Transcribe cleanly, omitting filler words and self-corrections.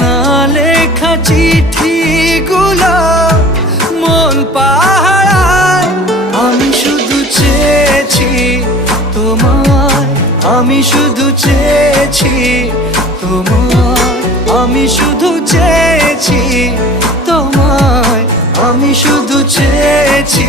না লেখা চিঠিগুলো মন পাহারায়। আমি শুধু চেয়েছি তোমায়, আমি শুধু চেয়েছি তোমায়, আমি শুধু চেয়েছি তোমায়, আমি শুধু চেয়েছি